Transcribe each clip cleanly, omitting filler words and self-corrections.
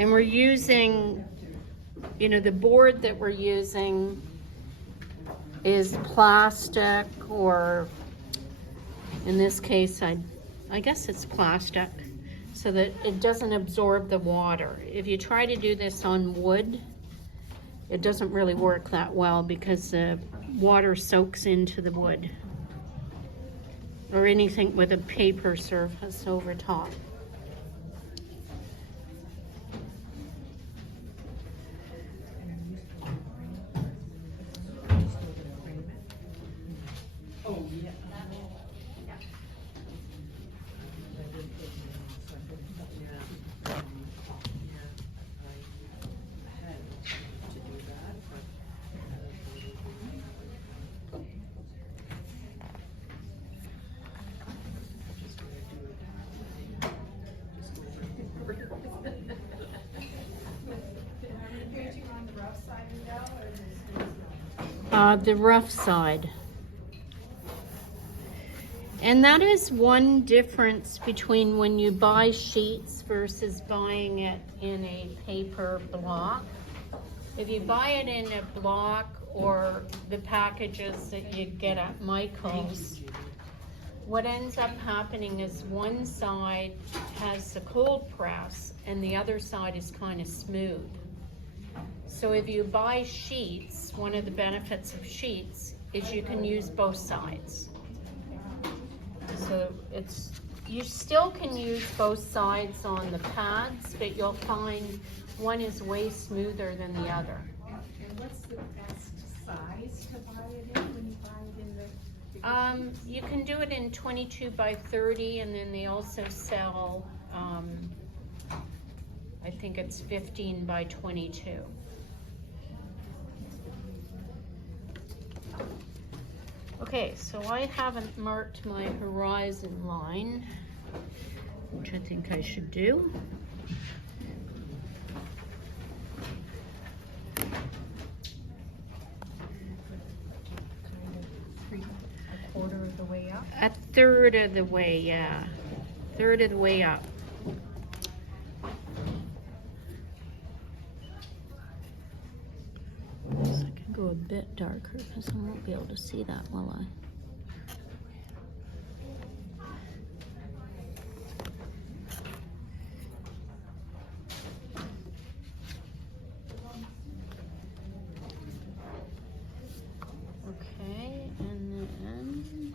And we're using, you know, the board that we're using is plastic, or in this case, I guess it's plastic, so that it doesn't absorb the water. If you try to do this on wood, it doesn't really work that well because the water soaks into the wood, or anything with a paper surface over top. The rough side. And that is one difference between when you buy sheets versus buying it in a paper block. If you buy it in a block or the packages that you get at Michael's, what ends up happening is one side has the cold press and the other side is kind of smooth. So if you buy sheets, one of the benefits of sheets is you can use both sides. So you still can use both sides on the pads, but you'll find one is way smoother than the other. And what's the best size to buy it in when you buy it in the You can do it in 22 by 30, and then they also sell, I think it's 15 by 22. Okay, so I haven't marked my horizon line, which I think I should do. a quarter of the way up? A third of the way, yeah. Third of the way up. I can go a bit darker because I won't be able to see that while I... Okay, and then...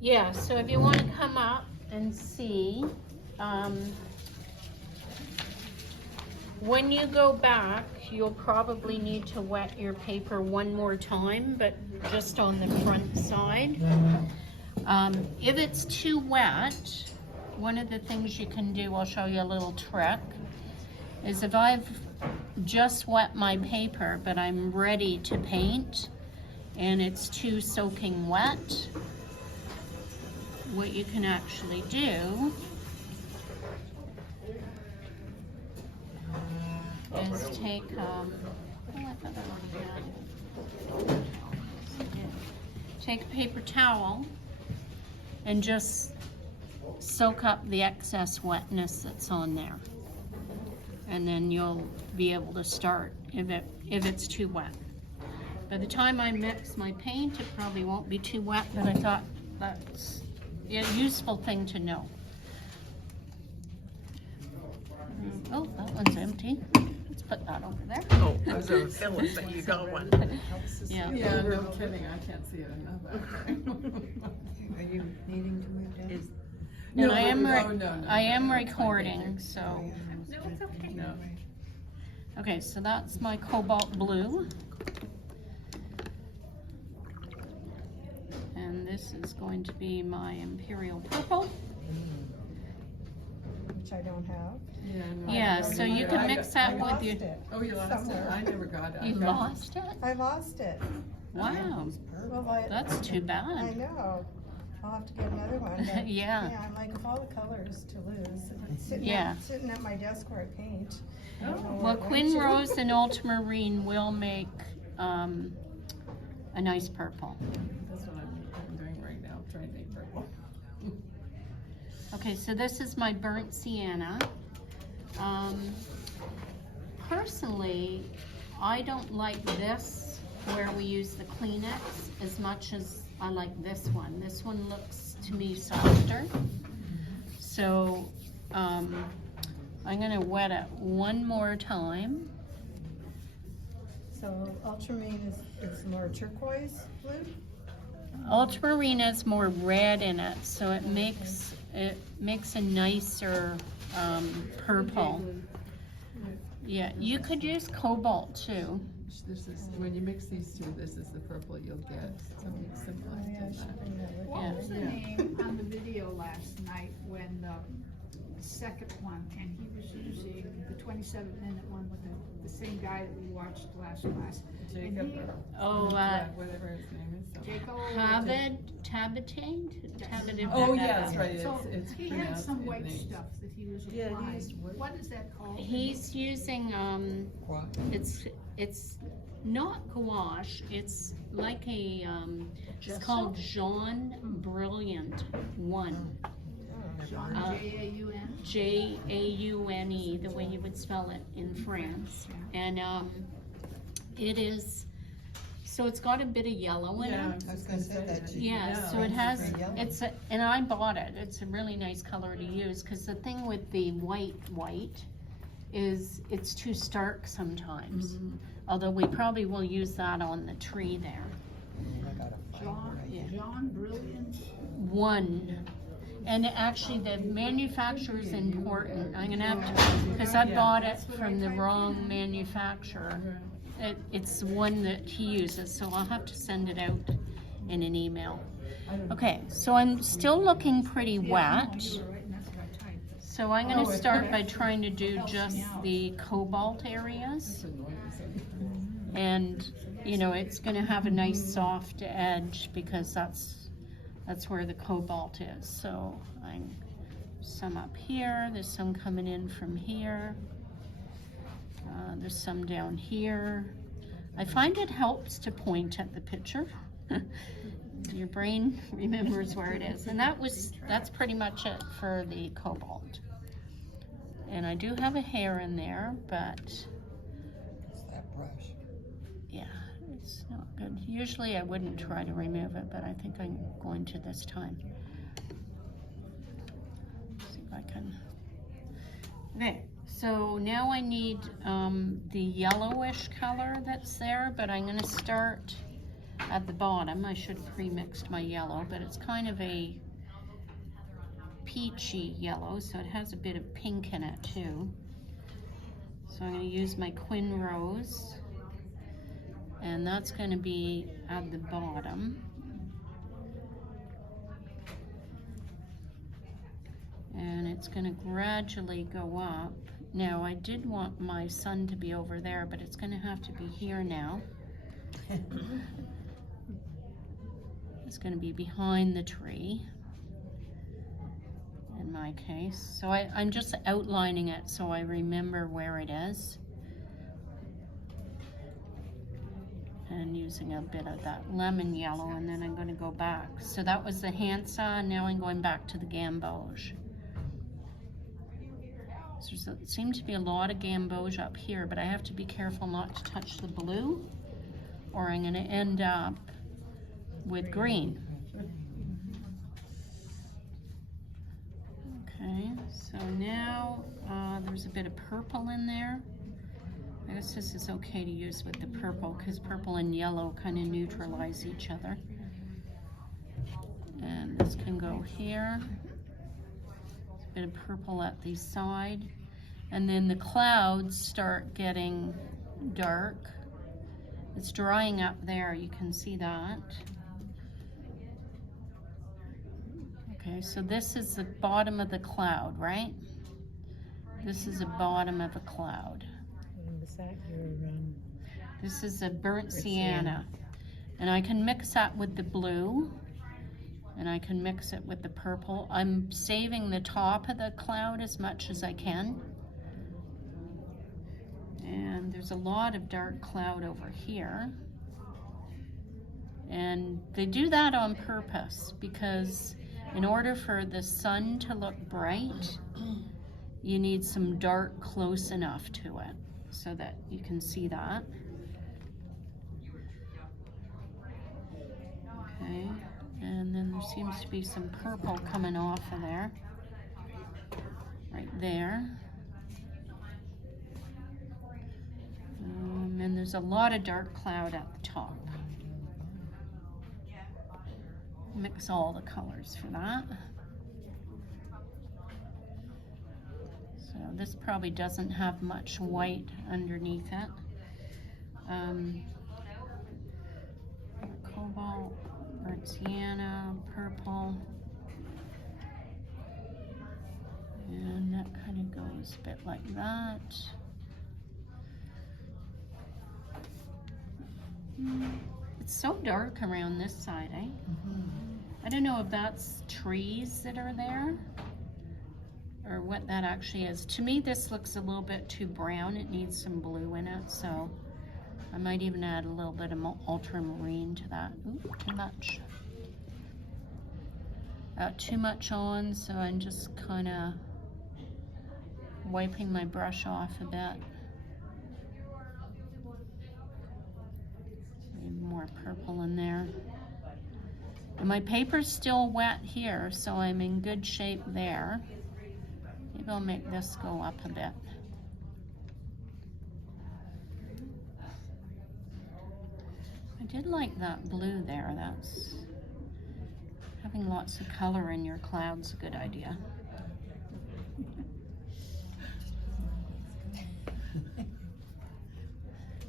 Yeah, so if you want to come up and see, when you go back, you'll probably need to wet your paper one more time, but just on the front side. If it's too wet, one of the things you can do, I'll show you a little trick, is if I've just wet my paper, but I'm ready to paint, and it's too soaking wet, what you can actually do is take take a paper towel and just soak up the excess wetness that's on there, and then you'll be able to start if it's too wet. By the time I mix my paint, it probably won't be too wet, but I thought that's a useful thing to know. Oh, that one's empty. Let's put that over there. Oh, I was going to tell us that you got one. Yeah. Yeah, no kidding, I can't see it enough. Are you needing to move down? And No, I am no. I am recording, so. No, it's okay. No. Okay, so that's my cobalt blue. And this is going to be my Imperial Purple. Which I don't have. Yeah, so you can mix that with lost your, it. Oh, you lost Somewhere. it? I never got it. you lost it? I lost it. Wow, Well, that's too I bad. know. I'll have to get another one. But Yeah. I'm like, of all the colors to lose, it's Yeah. sitting at my desk where I paint. I don't know where Well, it went Quinn to. Rose and Ultramarine will make a nice purple. That's what I'm doing right now, trying to make purple. Okay, so this is my burnt sienna. Personally, I don't like this where we use the Kleenex as much as I like this one. This one looks to me softer. So I'm gonna wet it one more time. So ultramarine is more turquoise blue? Ultramarine has more red in it, so it makes a nicer purple. Yeah, you could use cobalt too. This is, when you mix these two, this is the purple you'll get, something similar Oh, yeah, I to should that. bring that with What me. was the name on the video last night when the second one, and he was using the 27-minute one with the same guy that we watched last class? And Jacob, he- Oh, yeah, whatever his name is. so. Jacob. Tabatate? Oh, yeah, that's right, So it's he had pronounced some in white names. stuff that he was Yeah, he applying. used white. What is that called? He's using it's not gouache, it's like a it's called Jaune Brilliant 1. Jaune, uh, J-A-U-N? Jaune, the way you would spell it in France. And it is, so it's got a bit of yellow in Yeah, it. I was gonna say that. Yeah, so it has, and I bought it, it's a really nice color to use, because the thing with the white is it's too stark sometimes. Mm-hmm. Although we probably will use that on the tree there. Jaune Brilliant? 1. And actually the manufacturer is important. I'm gonna have to, because I bought it from the wrong manufacturer. It's the one that he uses, so I'll have to send it out in an email. Okay, so I'm still looking pretty Yeah, no, wet. you were right, and that's what I typed. So I'm gonna start by trying to do just the cobalt areas. And, you know, it's gonna have a nice soft edge because that's where the cobalt is. So I'm some up here, there's some coming in from here. There's some down here. I find it helps to point at the picture. Your brain remembers where it is. And that's pretty much it for the cobalt. And I do have a hair in there, but It's that brush. yeah, it's not good. Usually I wouldn't try to remove it, but I think I'm going to this time. See if I can. Okay, so now I need the yellowish color that's there, but I'm gonna start at the bottom. I should have pre-mixed my yellow, but it's kind of a peachy yellow, so it has a bit of pink in it too. So I'm going to use my Quinn Rose, and that's going to be at the bottom. And it's going to gradually go up. Now, I did want my sun to be over there, but it's going to have to be here now. It's going to be behind the tree in my case. So I'm just outlining it so I remember where it is. And using a bit of that lemon yellow, and then I'm going to go back. So that was the Hansa, and now I'm going back to the gamboge. So there seems to be a lot of gamboge up here, but I have to be careful not to touch the blue, or I'm going to end up with green. Okay, so now there's a bit of purple in there. I guess this is okay to use with the purple because purple and yellow kind of neutralize each other. And this can go here. A bit of purple at the side. And then the clouds start getting dark. It's drying up there, you can see that. Okay, so this is the bottom of the cloud, right? This is the bottom of a cloud. And was that your, This is a burnt sienna. sienna. And I can mix that with the blue, and I can mix it with the purple. I'm saving the top of the cloud as much as I can. And there's a lot of dark cloud over here. And they do that on purpose because in order for the sun to look bright, you need some dark close enough to it so that you can see that. Okay, and then there seems to be some purple coming off of there, right there. And there's a lot of dark cloud at the top. Mix all the colors for that. So this probably doesn't have much white underneath it. Cobalt, burnt sienna, purple. And that kind of goes a bit like that. It's so dark around this side, eh? I don't know if that's trees that are there or what that actually is. To me, this looks a little bit too brown. It needs some blue in it, so I might even add a little bit of ultramarine to that. Ooh, too much. Too much on, so I'm just kind of wiping my brush off a bit. Maybe more purple in there. And my paper's still wet here, so I'm in good shape there. Maybe I'll make this go up a bit. I did like that blue there. That's having lots of color in your clouds a good idea.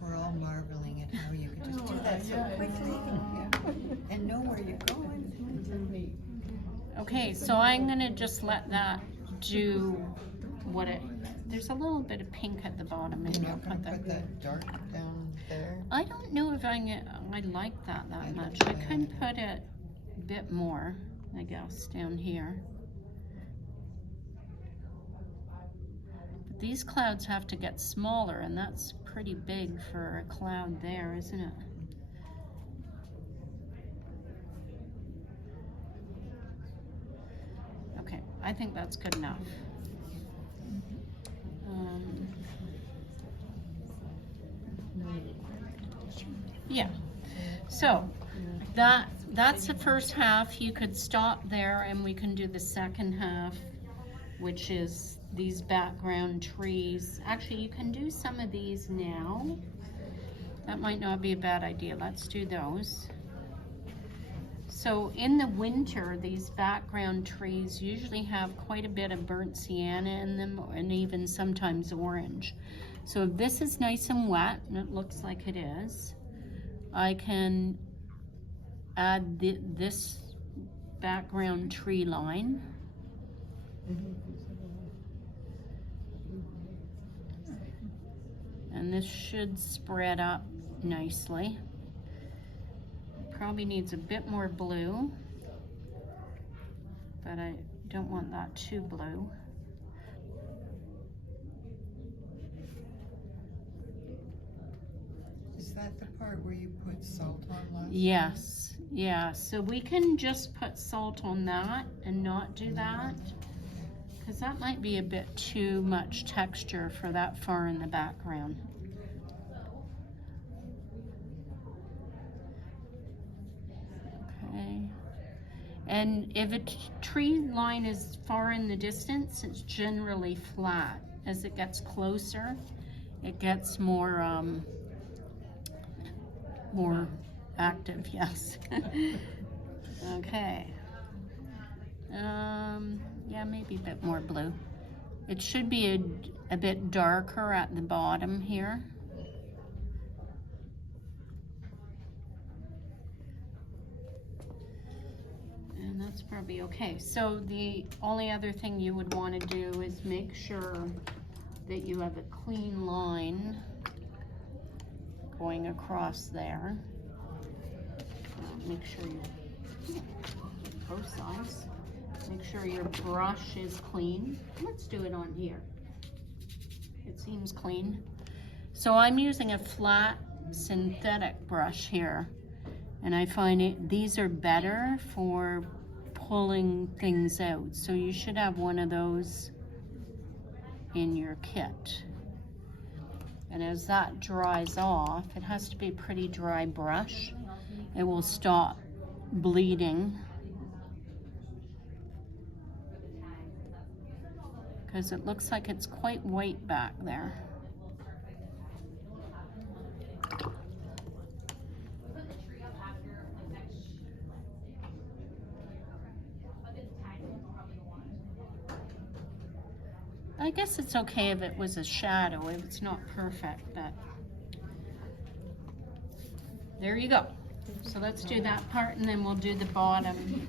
we're all marveling at how you could just do that so quickly and know where you're going. Okay, so I'm gonna just let that do what it, there's a little bit of pink at the bottom. You're Maybe I'll not going put to put that dark down there? I don't know if I like that much. I could put it a bit more, I guess, down here. But these clouds have to get smaller, and that's pretty big for a cloud there, isn't it? Okay, I think that's good enough. Yeah, so that's the first half. You could stop there and we can do the second half, which is these background trees. Actually, you can do some of these now. That might not be a bad idea. Let's do those. So in the winter, these background trees usually have quite a bit of burnt sienna in them, and even sometimes orange. So if this is nice and wet, and it looks like it is, I can add this background tree line. And this should spread up nicely. Probably needs a bit more blue, but I don't want that too blue. Is that the part where you put salt on last? Yes, yeah, so we can just put salt on that and not do that, because that might be a bit too much texture for that far in the background. Okay, and if a tree line is far in the distance, it's generally flat. As it gets closer, it gets more active, yes. Okay. Yeah, maybe a bit more blue. It should be a bit darker at the bottom here. And That's probably okay. So the only other thing you would want to do is make sure that you have a clean line going across there. Make sure you, both sides. Make sure your brush is clean. Let's do it on here. It seems clean. So I'm using a flat synthetic brush here, and I find these are better for pulling things out. So you should have one of those in your kit. And as that dries off, it has to be a pretty dry brush. It will stop bleeding, because it looks like it's quite white back there. I guess it's okay if it was a shadow, if it's not perfect, but there you go. So let's do that part, and then we'll do the bottom.